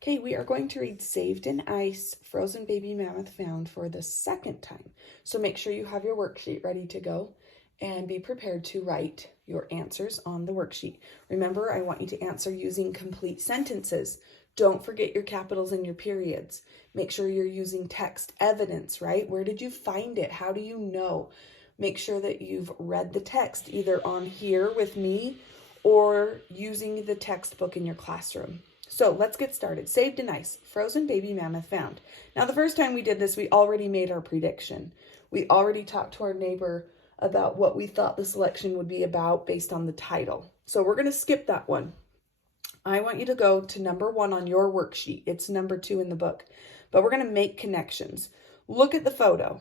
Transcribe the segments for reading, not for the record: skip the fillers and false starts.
Okay, we are going to read Saved in Ice, Frozen Baby Mammoth Found for the second time. So make sure you have your worksheet ready to go and be prepared to write your answers on the worksheet. Remember, I want you to answer using complete sentences. Don't forget your capitals and your periods. Make sure you're using text evidence, right? Where did you find it? How do you know? Make sure that you've read the text either on here with me or using the textbook in your classroom. So let's get started. Saved in Ice, Frozen Baby Mammoth Found. Now, the first time we did this, we already made our prediction. We already talked to our neighbor about what we thought the selection would be about based on the title. So we're going to skip that one. I want you to go to number 1 on your worksheet. It's number 2 in the book, but we're going to make connections. Look at the photo.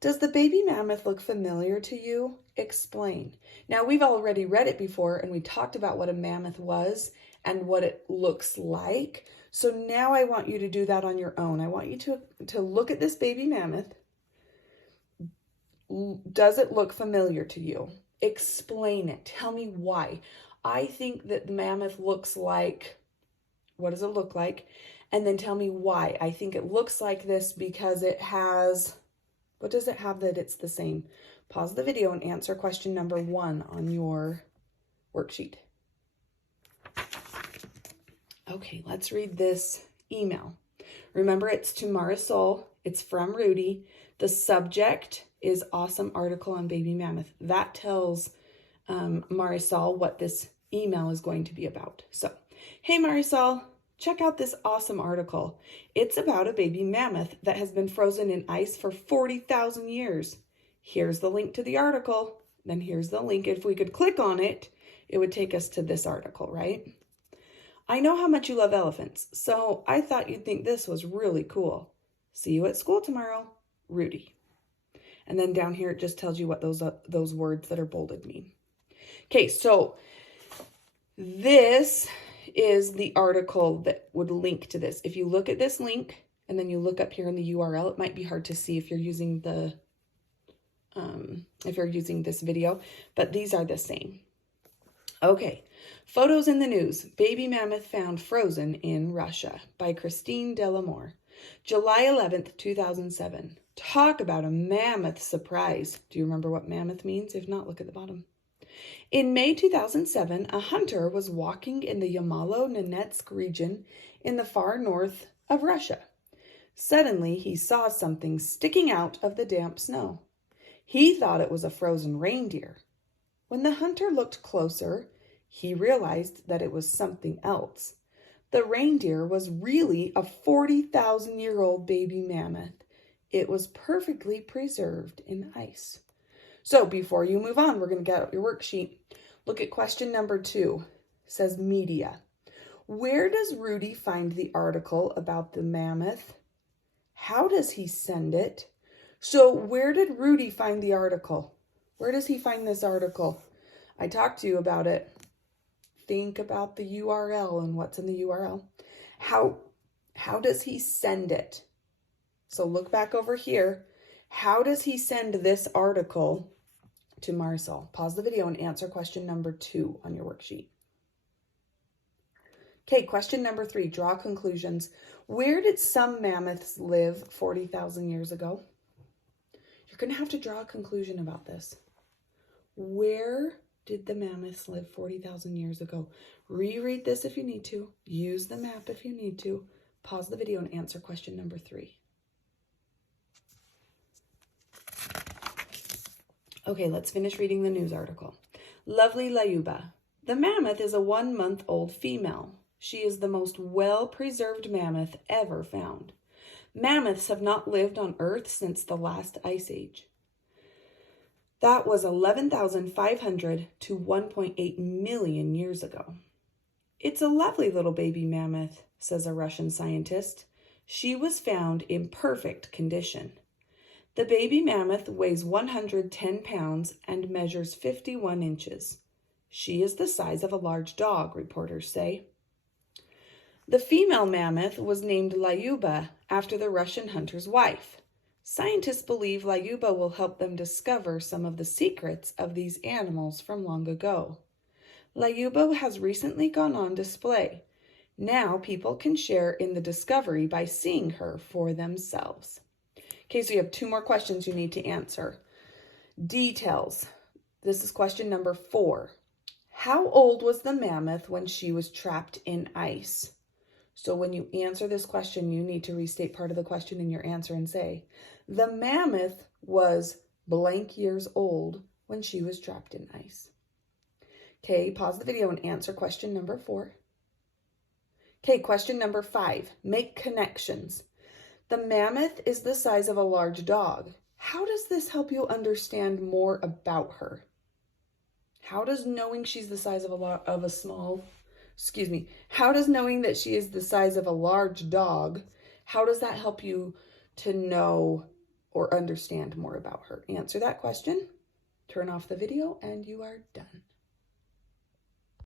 Does the baby mammoth look familiar to you? Explain. Now, we've already read it before and we talked about what a mammoth was and what it looks like. So now I want you to do that on your own. I want you to look at this baby mammoth. Does it look familiar to you? Explain it. Tell me why. I think that the mammoth looks like, what does it look like? And then tell me why. I think it looks like this because it has, what does it have that it's the same? Pause the video and answer question number 1 on your worksheet. Okay, let's read this email. Remember, it's to Marisol. It's from Rudy. The subject is awesome article on baby mammoth. That tells Marisol what this email is going to be about. So, hey Marisol, check out this awesome article. It's about a baby mammoth that has been frozen in ice for 40,000 years. Here's the link to the article. Then here's the link. If we could click on it, it would take us to this article, right? I know how much you love elephants, so I thought you'd think this was really cool. See you at school tomorrow, Rudy. And then down here, it just tells you what those words that are bolded mean. Okay, so this is the article that would link to this. If you look at this link and then you look up here in the URL, it might be hard to see if you're using this video, but these are the same. Okay, photos in the news. Baby mammoth found frozen in Russia by Christine Delamore. July 11th, 2007. Talk about a mammoth surprise. Do you remember what mammoth means? If not, look at the bottom. In May 2007, a hunter was walking in the Yamalo-Nenetsk region in the far north of Russia. Suddenly, he saw something sticking out of the damp snow. He thought it was a frozen reindeer. When the hunter looked closer, he realized that it was something else. The reindeer was really a 40,000-year-old baby mammoth. It was perfectly preserved in ice. So before you move on, we're going to get out your worksheet. Look at question number 2. It says media. Where does Rudy find the article about the mammoth? How does he send it? So where did Rudy find the article? Where does he find this article? I talked to you about it. Think about the URL and what's in the URL. How does he send it? So look back over here. How does he send this article to Marisol? Pause the video and answer question number 2 on your worksheet. Okay, question number 3, draw conclusions. Where did some mammoths live 40,000 years ago? You're going to have to draw a conclusion about this. Where did the mammoths live 40,000 years ago? Reread this if you need to. Use the map if you need to. Pause the video and answer question number 3. Okay, let's finish reading the news article. Lovely Layuba. The mammoth is a 1-month-old female. She is the most well-preserved mammoth ever found. Mammoths have not lived on Earth since the last ice age. That was 11,500 to 1.8 million years ago. It's a lovely little baby mammoth, says a Russian scientist. She was found in perfect condition. The baby mammoth weighs 110 pounds and measures 51 inches. She is the size of a large dog, reporters say. The female mammoth was named Layuba after the Russian hunter's wife. Scientists believe Layuba will help them discover some of the secrets of these animals from long ago. Layuba has recently gone on display. Now people can share in the discovery by seeing her for themselves. Okay, so you have 2 more questions you need to answer. Details. This is question number 4. How old was the mammoth when she was trapped in ice? So when you answer this question, you need to restate part of the question in your answer and say, the mammoth was blank years old when she was trapped in ice. Okay, pause the video and answer question number 4. Okay, question number 5. Make connections. The mammoth is the size of a large dog. How does this help you understand more about her? How does knowing she's the size of how does knowing that she is the size of a large dog, how does that help you to know or understand more about her? Answer that question, turn off the video, and you are done.